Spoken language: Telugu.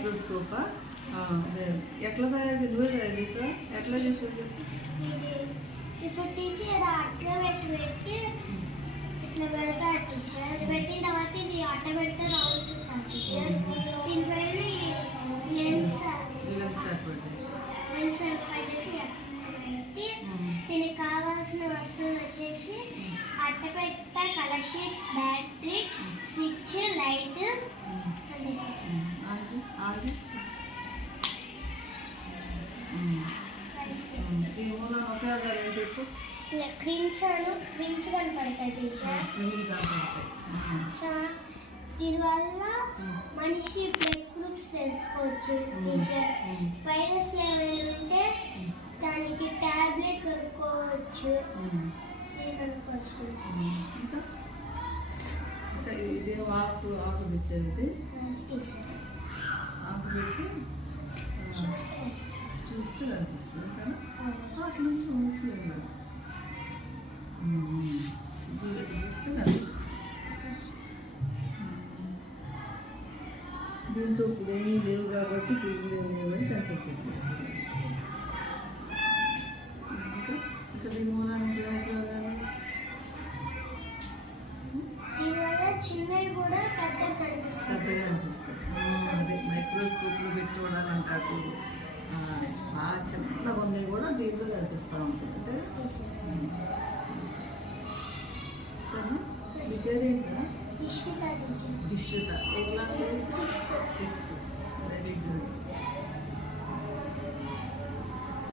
మైక్రోస్కోప్ ఎట్లా తయారు నువ్వే తయారు చేసా ఎట్లా చేసావు? ఇది ఇప్పుడు టీచర్ అట్లా పెట్టి పెట్టి ఇట్లా పెడతా టీచర్ పెట్టిన తర్వాత ఇది ఆటోమేటిక్గా రౌండ్స్ టీచర్ దీనిపైన లెన్స్ లెన్స్ చేసి లెన్స్ పెట్టి దీనికి కావాల్సిన వస్తువులు వచ్చేసి అట్టపెట్ట కలర్ షీట్స్ బ్యాటరీ స్విచ్ ఉపయోగాలు ఏంటి చెప్పు. క్రీమ్స్ అను క్రీమ్స్ కనపడతాయి టీచర్ దీనివల్ల మనిషి బ్లడ్ గ్రూప్స్ తెలుసుకోవచ్చు టీచర్ వైరస్ ఏమైనా ఉంటే దానికి టాబ్లెట్ కొనుక్కోవచ్చు. కొనుక్కోవచ్చు? ఇది ఆకు ఆకు తెచ్చేది ఆకు చూస్తే కనిపిస్తుంది కదా అట్లా నుంచి ఇట్లా చూస్తే కనిపిస్తుంది దీంట్లో ఇప్పుడు ఏమీ లేవు కాబట్టి పురుగులు ఏమి లేవు అని కనిపించదు ఇంకా? ఇంకా దీని మూలానికి ఏం ఉపయోగాలు చిన్నవి కూడా పెద్దగా కనిపిస్తాయి అనిపిస్తుంది అదే మైక్రోస్కోప్లో పెట్టి చూడాలంటారు చూడు. ఆ, బాగా చిన్నగా ఉన్నవి కూడా దీంట్లో కనిపిస్తూ ఉంటుంది విశ్విత ఏ క్లాస్? సిక్స్త్. Very good